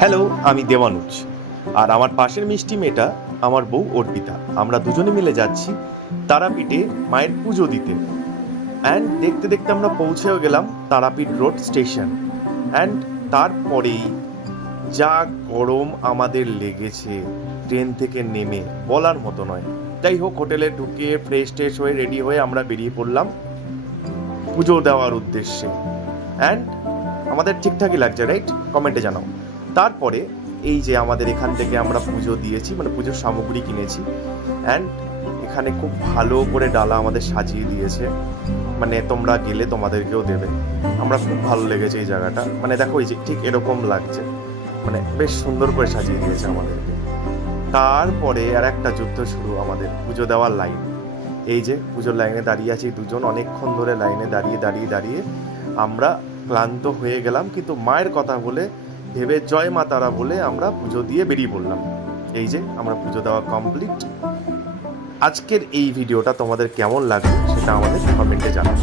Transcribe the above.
Hello, আমি দেবানুজ। আর আমার পাশের মিষ্টি মেয়েটা আমার বউ অর্পিতা। আমরা দুজনে মিলে যাচ্ছি তারাপীঠে মায়ের পুজো দিতে। অ্যান্ড দেখতে দেখতে আমরা পৌঁছেও গেলাম তারাপীঠ রোড স্টেশন। অ্যান্ড তারপরেই যা গরম আমাদের লেগেছে ট্রেন থেকে নেমে, বলার মতো নয়। যাই হোক, হোটেলে ঢুকে ফ্রেশ ট্রেশ হয়ে রেডি হয়ে আমরা বেরিয়ে পড়লাম পুজো দেওয়ার উদ্দেশ্যে। অ্যান্ড আমাদের ঠিকঠাকই লাগছে, রাইট? কমেন্টে জানাও। তারপরে এই যে আমাদের এখান থেকে আমরা পুজো দিয়েছি, মানে পুজোর সামগ্রী কিনেছি। অ্যান্ড এখানে খুব ভালো করে ডালা আমাদের সাজিয়ে দিয়েছে, মানে তোমরা গেলে তোমাদেরকেও দেবে। আমরা খুব ভালো লেগেছে এই জায়গাটা, মানে দেখো এই যে ঠিক এরকম লাগছে, মানে বেশ সুন্দর করে সাজিয়ে দিয়েছে আমাদেরকে। তারপরে আর একটা যুদ্ধ শুরু, আমাদের পুজো দেওয়ার লাইন। এই যে পুজোর লাইনে দাঁড়িয়ে আছি দুজন, অনেকক্ষণ ধরে লাইনে দাঁড়িয়ে দাঁড়িয়ে দাঁড়িয়ে আমরা ক্লান্ত হয়ে গেলাম, কিন্তু মায়ের কথা বলে ভেবে জয় মা তারা বলে আমরা পুজো দিয়ে বেরিয়ে পড়লাম। এই যে আমরা পুজো দেওয়া কমপ্লিট। আজকের এই ভিডিওটা তোমাদের কেমন লাগলো সেটা আমাদের কমেন্টে জানাও।